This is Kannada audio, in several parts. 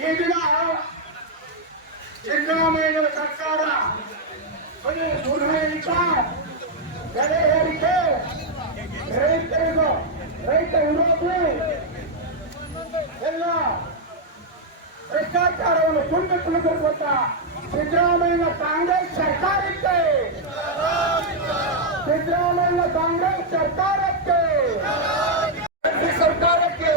ಈ ದಿನ ಸಿದ್ದರಾಮಯ್ಯ ಸರ್ಕಾರ ಬೆಲೆ ಏರಿಕೆ, ರೈತ ವಿರೋಧಿ ಎಲ್ಲ ಭ್ರಷ್ಟಾಚಾರವನ್ನು ತುಂಡು ತುಳಿದಿರುವಂತ ಸಿದ್ದರಾಮಯ್ಯ ಕಾಂಗ್ರೆಸ್ ಸರ್ಕಾರಕ್ಕೆ, ಸಿದ್ದರಾಮಯ್ಯ ಕಾಂಗ್ರೆಸ್ ಸರ್ಕಾರಕ್ಕೆ, ಸರ್ಕಾರಕ್ಕೆ,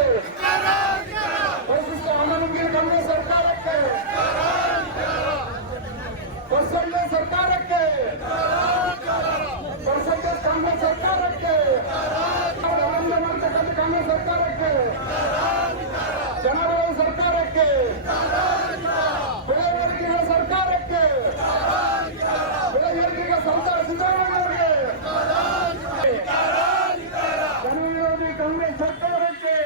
ಅಮನಗಿರಿ ಕಾಂಗ್ರೆಸ್ ಸರ್ಕಾರಕ್ಕೆ, ಪರ್ಸೆಂಟೇಜ್ ಸರ್ಕಾರಕ್ಕೆ, ಪರ್ಸೆಂಟೇಜ್ ಕಾಂಗ್ರೆಸ್ ಸರ್ಕಾರಕ್ಕೆ, ಮಾಡ್ತಕ್ಕಂಥ ಕಾಂಗ್ರೆಸ್ ಸರ್ಕಾರಕ್ಕೆ, ಜನರ ಸರ್ಕಾರಕ್ಕೆ, ಬೆಳೆ ಏರಿಕೆಗಳ ಸರ್ಕಾರಕ್ಕೆ, ಬೆಳೆ ಏರಿಕೆಗಳ ಸರ್ಕಾರ ಸಿದ್ದರಾಮಯ್ಯ ಅವರಿಗೆ, ಜನವಿರೋಧಿ ಕಾಂಗ್ರೆಸ್ ಸರ್ಕಾರಕ್ಕೆ,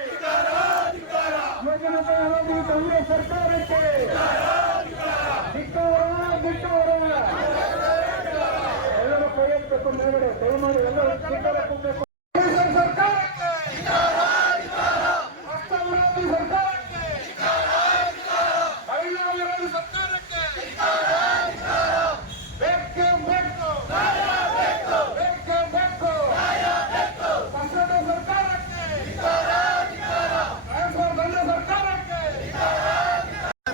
ಯುವಜನತಾ ವಿರೋಧಿ ಕಾಂಗ್ರೆಸ್ ಸರ್ಕಾರಕ್ಕೆ ಬಿಟ್ಟವರ ಎಲ್ಲರೂ ಕೈ ಎತ್ತಬೇಕು. ಮೇಲ್ಗಡೆ ದಯಮಾಡಿ ಎಲ್ಲರೂ ಕೂಗಬೇಕು. ಸರ್ಕಾರಕ್ಕೆ, ರಾಷ್ಟ್ರ ವಿರೋಧಿ ಸರ್ಕಾರಕ್ಕೆ, ಮಹಿಳಾ ವಿರೋಧಿ ಸರ್ಕಾರಕ್ಕೆ ಬೇಕೇ ಬೇಕು, ಬೇಕೇ ಬೇಕು. ಸಂಸದ ಸರ್ಕಾರಕ್ಕೆ, ಸರ್ಕಾರಕ್ಕೆ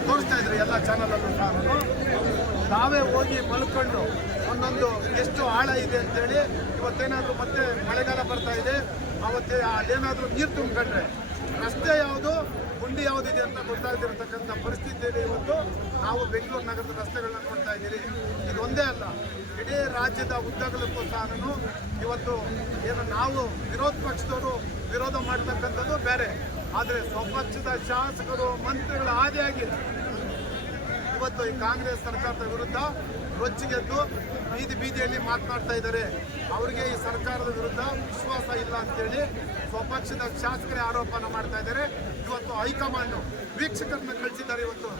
ತೋರಿಸ್ತಾ ಇದ್ರು ಎಲ್ಲ ಚಾನಲ್ ಅಲ್ಲೂ ಸಹ. ನಾವೇ ಹೋಗಿ ಮಲ್ಕೊಂಡು ಒಂದೊಂದು ಎಷ್ಟು ಆಳ ಇದೆ ಅಂತೇಳಿ, ಇವತ್ತೇನಾದರೂ ಮತ್ತೆ ಮಳೆಗಾಲ ಬರ್ತಾ ಇದೆ, ಅವತ್ತೇ ಅಲ್ಲೇನಾದರೂ ನೀರು ತುಂಬಿಕೊಂಡ್ರೆ ರಸ್ತೆ ಯಾವುದು, ಗುಂಡಿ ಯಾವುದಿದೆ ಅಂತ ಗೊತ್ತಾಗ್ತಿರತಕ್ಕಂಥ ಪರಿಸ್ಥಿತಿಯಲ್ಲಿ ಇವತ್ತು ನಾವು ಬೆಂಗಳೂರು ನಗರದ ರಸ್ತೆಗಳನ್ನ ನೋಡ್ತಾ ಇದ್ದೀರಿ. ಇದೊಂದೇ ಅಲ್ಲ, ಇಡೀ ರಾಜ್ಯದ ಉದ್ದಗಲಕ್ಕೂ ಸಹ ಇವತ್ತು ಏನು ನಾವು ವಿರೋಧ ಪಕ್ಷದವರು ವಿರೋಧ ಮಾಡ್ತಕ್ಕಂಥದ್ದು ಬೇರೆ, ಆದರೆ ಸ್ವಪಕ್ಷದ ಶಾಸಕರು ಮಂತ್ರಿಗಳ ಆದಿಯಾಗಿ ಇವತ್ತು ಈ ಕಾಂಗ್ರೆಸ್ ಸರ್ಕಾರದ ವಿರುದ್ಧ ರೊಚ್ಚಿಗೆದ್ದು ಬೀದಿಯಲ್ಲಿ ಮಾತನಾಡ್ತಾ ಇದ್ದಾರೆ. ಅವರಿಗೆ ಈ ಸರ್ಕಾರದ ವಿರುದ್ಧ ವಿಶ್ವಾಸ ಇಲ್ಲ ಅಂತೇಳಿ ಸ್ವಪಕ್ಷದ ಶಾಸಕರೇ ಆರೋಪನ ಮಾಡ್ತಾ ಇದ್ದಾರೆ. ಇವತ್ತು ಹೈಕಮಾಂಡ್ ವೀಕ್ಷಕರನ್ನ ಕಳಿಸಿದ್ದಾರೆ. ಇವತ್ತು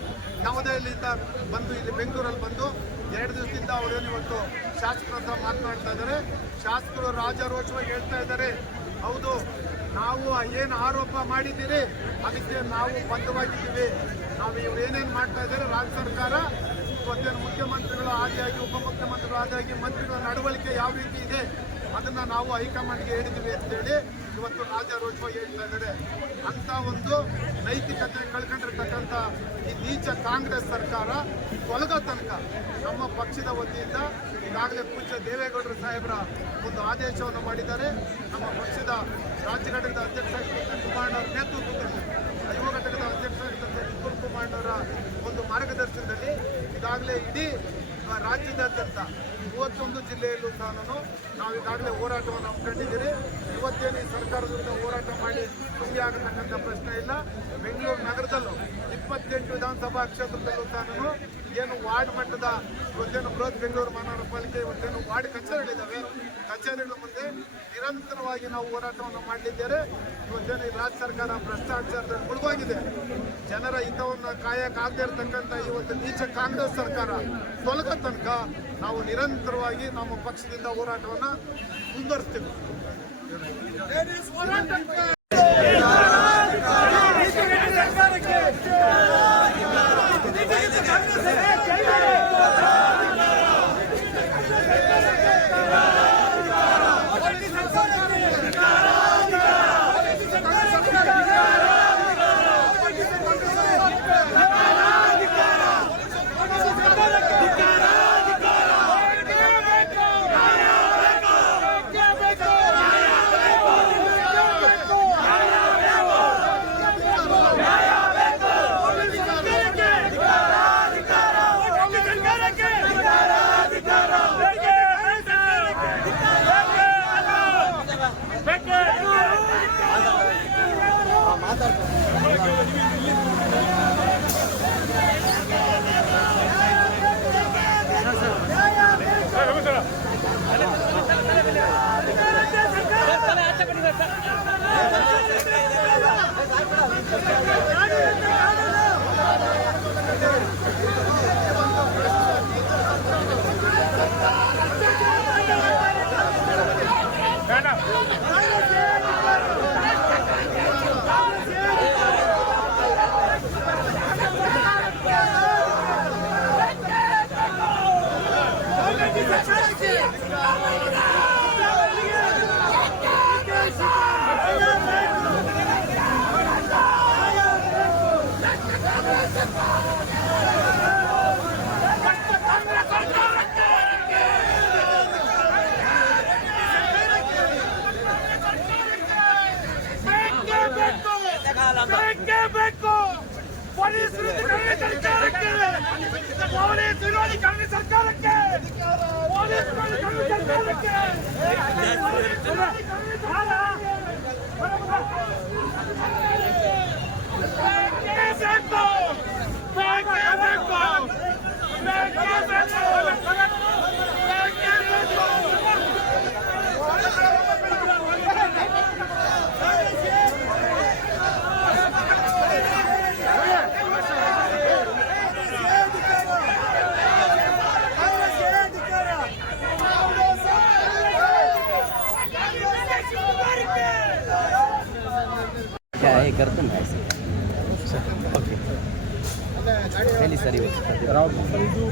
ನವದೆಹಲಿಯಿಂದ ಬಂದು ಇಲ್ಲಿ ಬೆಂಗಳೂರಲ್ಲಿ ಬಂದು 2 ದಿವಸದಿಂದ ಅವರೇನು ಇವತ್ತು ಶಾಸಕರ ಹತ್ರ ಮಾತನಾಡ್ತಾ ಇದ್ದಾರೆ. ಶಾಸಕರು ರಾಜಾರೋಷವಾಗಿ ಹೇಳ್ತಾ ಇದ್ದಾರೆ, ಹೌದು ನಾವು ಏನು ಆರೋಪ ಮಾಡಿದ್ದೀರಿ ಅದಕ್ಕೆ ನಾವು ಬದ್ಧವಾಗಿದ್ದೀವಿ. ನಾವು ಇವ್ರು ಏನೇನು ಮಾಡ್ತಾ ಇದ್ದಾರೆ, ರಾಜ್ಯ ಸರ್ಕಾರ ಇವತ್ತೇನು ಮುಖ್ಯಮಂತ್ರಿಗಳು ಆದಿಯಾಗಿ ಉಪಮುಖ್ಯಮಂತ್ರಿಗಳು ಆದಿಯಾಗಿ ಮಂತ್ರಿಗಳ ನಡವಳಿಕೆ ಯಾವ ರೀತಿ ಇದೆ ಅದನ್ನು ನಾವು ಹೈಕಮಾಂಡ್ಗೆ ಹೇಳಿದ್ದೀವಿ ಅಂತೇಳಿ ಇವತ್ತು ರಾಜಾರೋಷವಾಗಿ ಹೇಳ್ತಾ ಇದ್ದಾರೆ. ಅಂತ ಒಂದು ನೈತಿಕತೆ ಕಳ್ಕೊಂಡಿರ್ತಕ್ಕಂಥ ಈ ನೀಚ ಕಾಂಗ್ರೆಸ್ ಸರ್ಕಾರ ತೊಲಗೋ ತನಕ ನಮ್ಮ ಪಕ್ಷದ ವತಿಯಿಂದ ಈಗಾಗಲೇ ಪೂಜ್ಯ ದೇವೇಗೌಡರು ಸಾಹೇಬರ ಒಂದು ಆದೇಶವನ್ನು ಮಾಡಿದ್ದಾರೆ. ನಮ್ಮ ಪಕ್ಷದ ರಾಜ್ಯ ಘಟಕದ ಅಧ್ಯಕ್ಷ ಕುಮಾರ್ ಅವರ ನೇತೃತ್ವದಲ್ಲಿ, ಯುವ ಘಟಕದ ಅಧ್ಯಕ್ಷ ನಿಖಿಲ್ ಕುಮಾರ್ ಅವರ ಒಂದು ಮಾರ್ಗದರ್ಶನದಲ್ಲಿ ಈಗಾಗಲೇ ಇಡೀ ರಾಜ್ಯದಾದ್ಯಂತ 31 ಜಿಲ್ಲೆಯಲ್ಲೂ ಸಹ ನಾವು ಈಗಾಗಲೇ ಹೋರಾಟವನ್ನು ಹಮ್ಮಿಕೊಂಡಿದ್ದೀರಿ. ಇವತ್ತೇನು ಈ ಸರ್ಕಾರದ ವಿರುದ್ಧ ಹೋರಾಟ ಮಾಡಿ ತುಂಬಿ ಆಗತಕ್ಕಂಥ ಪ್ರಶ್ನೆ ಇಲ್ಲ. ಬೆಂಗಳೂರು ನಗರದಲ್ಲೂ 28 ವಿಧಾನಸಭಾ ಕ್ಷೇತ್ರದಲ್ಲೂ ಸಹ ಏನು ವಾರ್ಡ್ ಮಟ್ಟದ ಇವತ್ತೇನು ಬೃಹತ್ ಬೆಂಗಳೂರು ಮಹಾನಗರ ಪಾಲಿಕೆ ಇವತ್ತೇನು ವಾರ್ಡ್ ಕಚೇರಿಗಳಿದ್ದಾವೆ, ಕಚೇರಿಗಳ ಮುಂದೆ ನಿರಂತರವಾಗಿ ನಾವು ಹೋರಾಟವನ್ನು ಮಾಡಲಿದ್ದೇವೆ. ಇವತ್ತೇನು ಈ ರಾಜ್ಯ ಸರ್ಕಾರ ಭ್ರಷ್ಟಾಚಾರದಲ್ಲಿ ಮುಳುಗೋಗಿದೆ. ಜನರ ಹಿತವನ್ನು ಕಾಯಕ್ಕಾಗದೇ ಇರತಕ್ಕಂಥ ಇವತ್ತು ನೀಚ ಕಾಂಗ್ರೆಸ್ ಸರ್ಕಾರ ತೊಲಗೋ ತನಕ ನಾವು ನಿರಂತರವಾಗಿ ನಮ್ಮ ಪಕ್ಷದಿಂದ ಹೋರಾಟವನ್ನು ಮುಂದುವರಿಸ್ತೀವಿ. ಪೊಲೀಸ್ ವಿರೋಧಿ ಸರ್ಕಾರಕ್ಕೆ ಪೊಲೀಸ್ ವಿರೋಧಿ ಕಾಂಗ್ರೆಸ್ ಸರ್ಕಾರಕ್ಕೆ ಪೊಲೀಸ್ ವಿರೋಧಿ ಕಾಂಗ್ರೆಸ್ ಸರ್ಕಾರಕ್ಕೆ क्या है करते हैं ऐसे ಓಕೆ ಹೇಳಿ ಸರ್ ಇದು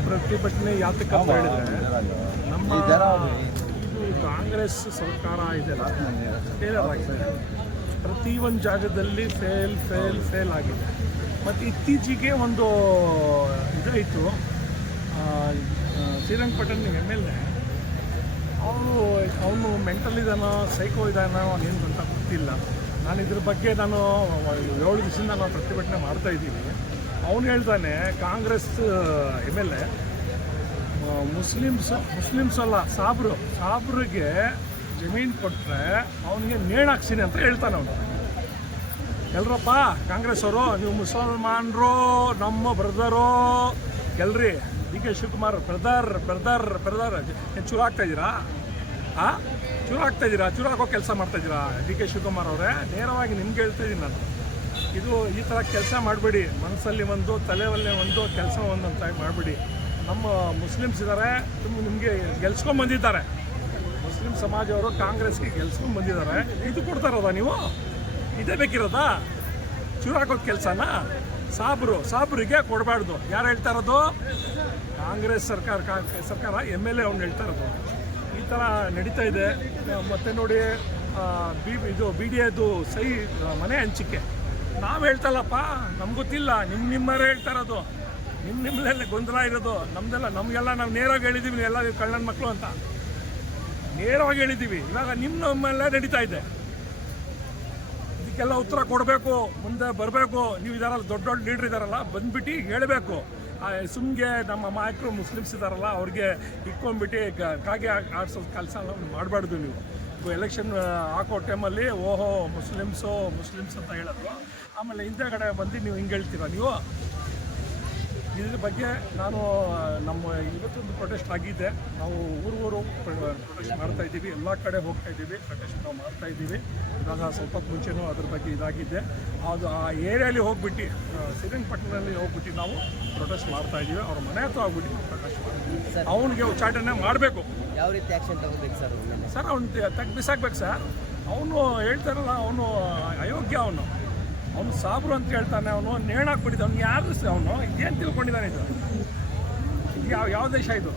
ಪ್ರತಿಭಟನೆ ಯಾತಕ್ಕೆ ಅಂತ ಹೇಳಿದ್ರೆ ನಮ್ಮ ಇದು ಕಾಂಗ್ರೆಸ್ ಸರ್ಕಾರ ಇದೆಲ್ಲ ಫೇಲರ್ ಆಗಿದೆ. ಪ್ರತಿಯೊಂದು ಜಾಗದಲ್ಲಿ ಫೇಲ್ ಆಗಿದೆ. ಮತ್ತು ಇತ್ತೀಚೆಗೆ ಒಂದು ಇದಾಯಿತು, ಶ್ರೀರಂಗಪಟ್ಟಣ MLA ಅವನು ಮೆಂಟಲ್ ಇದ್ದಾನೋ ಸೈಕೋ ಇದ್ದಾನೋ ಅವನೇನು ಅಂತ ಗೊತ್ತಿಲ್ಲ. ನಾನು ಇದ್ರ ಬಗ್ಗೆ 7 ದಿವಸದಿಂದ ನಾವು ಪ್ರತಿಭಟನೆ ಮಾಡ್ತಾಯಿದ್ದೀವಿ. ಅವನು ಹೇಳ್ತಾನೆ ಕಾಂಗ್ರೆಸ್ MLA ಮುಸ್ಲಿಮ್ಸ್ ಅಲ್ಲ ಸಾಬ್ರಿಗೆ ಜಮೀನು ಕೊಟ್ಟರೆ ಅವನಿಗೆ ನೇಣಾಕ್ಸಿನಿ ಅಂತ ಹೇಳ್ತಾನೆ ಅವನು. ಎಲ್ರಪ್ಪ ಕಾಂಗ್ರೆಸ್ ಅವರು, ನೀವು ಮುಸಲ್ಮಾನರು ನಮ್ಮ ಬ್ರದರು ಎಲ್ರಿ DK ಶಿವಕುಮಾರ್ ಬ್ರದರ್ ಏನು ಚೂರು ಆಗ್ತಾಯಿದ್ದೀರಾ? ಚೂರು ಹಾಕೋ ಕೆಲಸ ಮಾಡ್ತಾಯಿದ್ದೀರಾ DK ಶಿವಕುಮಾರ್ ಅವರೇ? ನೇರವಾಗಿ ನಿಮ್ಗೆ ಹೇಳ್ತಾ ಇದ್ದೀನಿ ನಾನು, ಇದು ಈ ಥರ ಕೆಲಸ ಮಾಡಬೇಡಿ. ಮನಸ್ಸಲ್ಲಿ ಒಂದು ತಲೆಯಲ್ಲೇ ಒಂದು ಕೆಲಸ ಒಂದಂತ ಮಾಡಬೇಡಿ. ನಮ್ಮ ಮುಸ್ಲಿಮ್ಸ್ ಇದ್ದಾರೆ, ನಿಮಗೆ ಗೆಲ್ಸ್ಕೊಂಡ್ಬಂದಿದ್ದಾರೆ. ಮುಸ್ಲಿಂ ಸಮಾಜವರು ಕಾಂಗ್ರೆಸ್ಗೆ ಗೆಲ್ಸ್ಕೊಂಡ್ಬಂದಿದ್ದಾರೆ. ಇದು ಕೊಡ್ತಾರದ ನೀವು? ಇದೇ ಬೇಕಿರೋದಾ? ಚೂರು ಹಾಕೋದು ಕೆಲಸನ ಸಾಬ್ರಿಗೆ ಕೊಡಬಾರ್ದು. ಯಾರು ಹೇಳ್ತಾ ಇರೋದು? ಕಾಂಗ್ರೆಸ್ ಸರ್ಕಾರ MLA ಅವ್ನು ಹೇಳ್ತಾ ಇರೋದು. ಈ ಥರ ನಡೀತಾ ಇದೆ. ಮತ್ತು ನೋಡಿ ಇದು BDAದು ಮನೆ ಹಂಚಿಕೆ ನಾವು ಹೇಳ್ತಲ್ಲಪ್ಪ, ನಮ್ಗೆ ಗೊತ್ತಿಲ್ಲ. ನಿಮ್ಮರೇ ಹೇಳ್ತಾ ಇರೋದು, ನಿಮ್ಮದೆಲ್ಲ ಗೊಂದಲ ಇರೋದು. ನಮಗೆಲ್ಲ ನಾವು ನೇರವಾಗಿ ಹೇಳಿದ್ದೀವಿ, ನೀವು ಎಲ್ಲ ಕಳ್ಳನ ಮಕ್ಕಳು ಅಂತ ನೇರವಾಗಿ ಹೇಳಿದ್ದೀವಿ. ಇವಾಗ ನಮ್ಮೆಲ್ಲ ನಡೀತಾ ಇದೆ. ಇದಕ್ಕೆಲ್ಲ ಉತ್ತರ ಕೊಡಬೇಕು, ಮುಂದೆ ಬರಬೇಕು. ನೀವು ಇದಾರಲ್ಲ, ದೊಡ್ಡ ಲೀಡ್ರ್ ಇದ್ದಾರಲ್ಲ, ಬಂದ್ಬಿಟ್ಟು ಹೇಳಬೇಕು. ಸುಮ್ಗೆ ನಮ್ಮ ನಾಯಕರು ಮುಸ್ಲಿಮ್ಸ್ ಇದ್ದಾರಲ್ಲ, ಅವ್ರಿಗೆ ಇಟ್ಕೊಂಡ್ಬಿಟ್ಟು ಕಾಗೆ ಆಡಿಸೋ ಕೆಲಸ ಮಾಡಬಾರ್ದು. ನೀವು ಎಲೆಕ್ಷನ್ ಹಾಕೋ ಟೈಮಲ್ಲಿ ಓಹೋ ಮುಸ್ಲಿಮ್ಸ್ ಅಂತ ಹೇಳಿದ್ರು, ಆಮೇಲೆ ಹಿಂದೆಗಡೆ ಬಂದು ನೀವು ಹಿಂಗೆ ಹೇಳ್ತೀರಾ ನೀವು? ಇದ್ರ ಬಗ್ಗೆ ನಾನು ಇವತ್ತೊಂದು ಪ್ರೊಟೆಸ್ಟ್ ಆಗಿದೆ. ನಾವು ಊರು ಪ್ರೊಟೆಸ್ಟ್ ಮಾಡ್ತಾಯಿದ್ದೀವಿ, ಎಲ್ಲ ಕಡೆ ಹೋಗ್ತಾಯಿದ್ದೀವಿ, ಪ್ರೊಟೆಸ್ಟ್ ನಾವು ಮಾಡ್ತಾಯಿದ್ದೀವಿ. ಇವಾಗ ಸ್ವಲ್ಪ ಮುಂಚೆನೂ ಅದ್ರ ಬಗ್ಗೆ ಇದಾಗಿದೆ. ಅದು ಆ ಏರಿಯಲ್ಲಿ ಹೋಗ್ಬಿಟ್ಟು ಶ್ರೀರಂಗಪಟ್ಟಣದಲ್ಲಿ ಹೋಗ್ಬಿಟ್ಟು ನಾವು ಪ್ರೊಟೆಸ್ಟ್ ಮಾಡ್ತಾಯಿದ್ದೀವಿ. ಅವ್ರ ಮನೆ ಹತ್ರ ಹೋಗ್ಬಿಟ್ಟು ಪ್ರೊಟೆಸ್ಟ್ ಮಾಡ್ತೀವಿ. ಅವನಿಗೆ ಉಚ್ಚಾಟನೆ ಮಾಡಬೇಕು. ಯಾವ ರೀತಿ ಆ್ಯಕ್ಷನ್ ತಗೋಬೇಕು ಸರ್? ಅವ್ನು ಬಿಸಾಕ್ಬೇಕು ಸರ್. ಅವನು ಹೇಳ್ತಾರಲ್ಲ, ಅವನು ಅಯೋಗ್ಯ. ಅವನು ಸಾಬ್ರು ಅಂತ ಹೇಳ್ತಾನೆ. ಅವನು ನೇಣಾಕ್ಬಿಟ್ಟಿದ್ದ. ಅವ್ನು ಯಾರು ಅವನು? ಏನು ತಿಳ್ಕೊಂಡಿದ್ದಾನೆ? ಇದು ಯಾವ ದೇಶ ಇದು?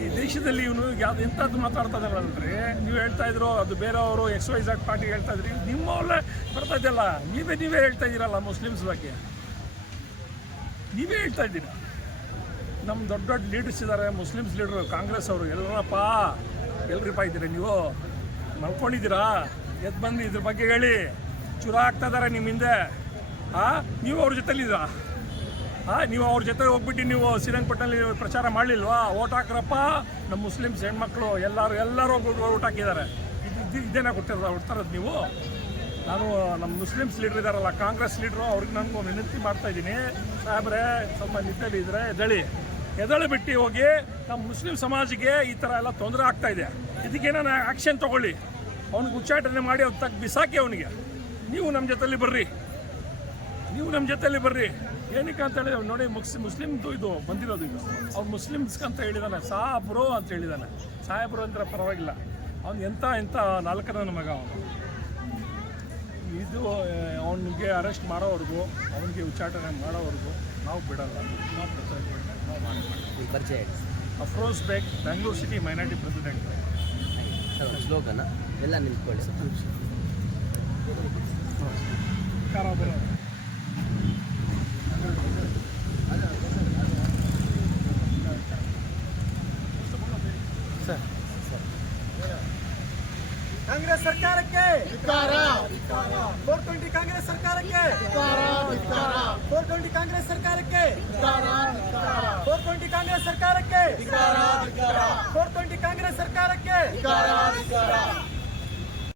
ಈ ದೇಶದಲ್ಲಿ ಇವನು ಎಂಥದ್ದು ಮಾತಾಡ್ತಾಯಿದ್ದಾರಲ್ರಿ. ನೀವು ಹೇಳ್ತಾ ಇದ್ರು ಅದು ಬೇರೆಯವರು XYZ ಪಾರ್ಟಿ ಹೇಳ್ತಾ ಇದ್ರಿ, ನಿಮ್ಮವ್ರಲ್ಲೇ ಬರ್ತಾ ಇದೆಯಲ್ಲ. ನೀವೇ ಹೇಳ್ತಾ ಇದ್ದೀರಲ್ಲ ಮುಸ್ಲಿಮ್ಸ್ ಬಗ್ಗೆ, ನೀವೇ ಹೇಳ್ತಾ ಇದ್ದೀರ. ನಮ್ಮ ದೊಡ್ಡ ಲೀಡರ್ಸ್ ಇದ್ದಾರೆ, ಮುಸ್ಲಿಮ್ಸ್ ಲೀಡ್ರು, ಕಾಂಗ್ರೆಸ್ ಅವರು. ಎಲ್ರಿಪ್ಪ ಇದ್ದೀರಾ ನೀವು? ಮಲ್ಕೊಂಡಿದ್ದೀರಾ? ಎದ್ದು ಬಂದು ಇದ್ರ ಬಗ್ಗೆ ಹೇಳಿ. ಚೂರ ಆಗ್ತಾ ಇದ್ದಾರೆ ನಿಮ್ಮ ಹಿಂದೆ. ನೀವು ಅವ್ರ ಜೊತೆಲಿದ್ದೀರಾ? ನೀವು ಅವ್ರ ಜೊತೆ ಹೋಗ್ಬಿಟ್ಟು ನೀವು ಶ್ರೀರಂಗಪಟ್ಟಣದಲ್ಲಿ ಪ್ರಚಾರ ಮಾಡಲಿಲ್ವಾ? ಓಟ್ ಹಾಕ್ರಪ್ಪ, ನಮ್ಮ ಮುಸ್ಲಿಮ್ಸ್ ಹೆಣ್ಮಕ್ಳು ಎಲ್ಲರೂ ಓಟ್ ಹಾಕಿದ್ದಾರೆ. ಇದೇನ ಕೊಡ್ತಾರದು ನೀವು? ನಾನು ನಮ್ಮ ಮುಸ್ಲಿಮ್ಸ್ ಲೀಡ್ರ್ ಇದ್ದಾರಲ್ಲ, ಕಾಂಗ್ರೆಸ್ ಲೀಡ್ರು, ಅವ್ರಿಗೆ ನನಗೂ ವಿನಂತಿ ಮಾಡ್ತಾಯಿದ್ದೀನಿ. ಸಾಹೇಬ್ರೆ, ಸ್ವಲ್ಪ ನಿದ್ದೆಲಿ ಇದ್ದರೆ ಎದಳಿ ಬಿಟ್ಟು ಹೋಗಿ. ನಮ್ಮ ಮುಸ್ಲಿಂ ಸಮಾಜಿಗೆ ಈ ಥರ ಎಲ್ಲ ತೊಂದರೆ ಆಗ್ತಾಯಿದೆ. ಇದಕ್ಕೇನೋ ಆ್ಯಕ್ಷನ್ ತೊಗೊಳ್ಳಿ. ಅವ್ನಿಗೆ ಉಚ್ಚಾಟನೆ ಮಾಡಿ ಅವ್ನು ಬಿಸಾಕಿ ಅವನಿಗೆ. ನೀವು ನಮ್ಮ ಜೊತೆಲಿ ಬರ್ರಿ. ಏನಕ್ಕೆ ಅಂತ ಹೇಳಿದ್ರೆ ನೋಡಿ, ಮುಸ್ಲಿಮ್ದು ಇದು ಬಂದಿರೋದು. ಇದು ಅವ್ನು ಮುಸ್ಲಿಮ್ಸ್ಗೆ ಅಂತ ಹೇಳಿದಾನೆ, ಸಾಬ್ರು ಅಂತ ಹೇಳಿದಾನೆ. ಸಾಹೇಬ್ರು ಅಂದರೆ ಪರವಾಗಿಲ್ಲ. ಅವ್ನು ಎಂಥ 4ನೇ ಮಗ ಅವನು. ಇದು ಅವನಿಗೆ ಅರೆಸ್ಟ್ ಮಾಡೋವರೆಗೂ, ಅವನಿಗೆ ಉಚ್ಚಾಟನೆ ಮಾಡೋವರೆಗೂ ನಾವು ಬಿಡಲ್ಲ. ನಾವು ಪ್ರಚಾರ ನಾವು ಮಾಡಿ ಪರಿಚಯ Afroz Baig, Bangalore city minority president. Sir ಒಂದು ಸ್ಲೋಗನ ಎಲ್ಲ ನಿಂತ್ಕೊಳ್ಳಿ. ಕಾಂಗ್ರೆಸ್ ಸರ್ಕಾರಕ್ಕೆ 420 ಕಾಂಗ್ರೆಸ್ ಸರ್ಕಾರಕ್ಕೆ 420 ಕಾಂಗ್ರೆಸ್ ಸರ್ಕಾರಕ್ಕೆ 420 ಕಾಂಗ್ರೆಸ್ ಸರ್ಕಾರಕ್ಕೆ 420 ಕಾಂಗ್ರೆಸ್ ಸರ್ಕಾರಕ್ಕೆ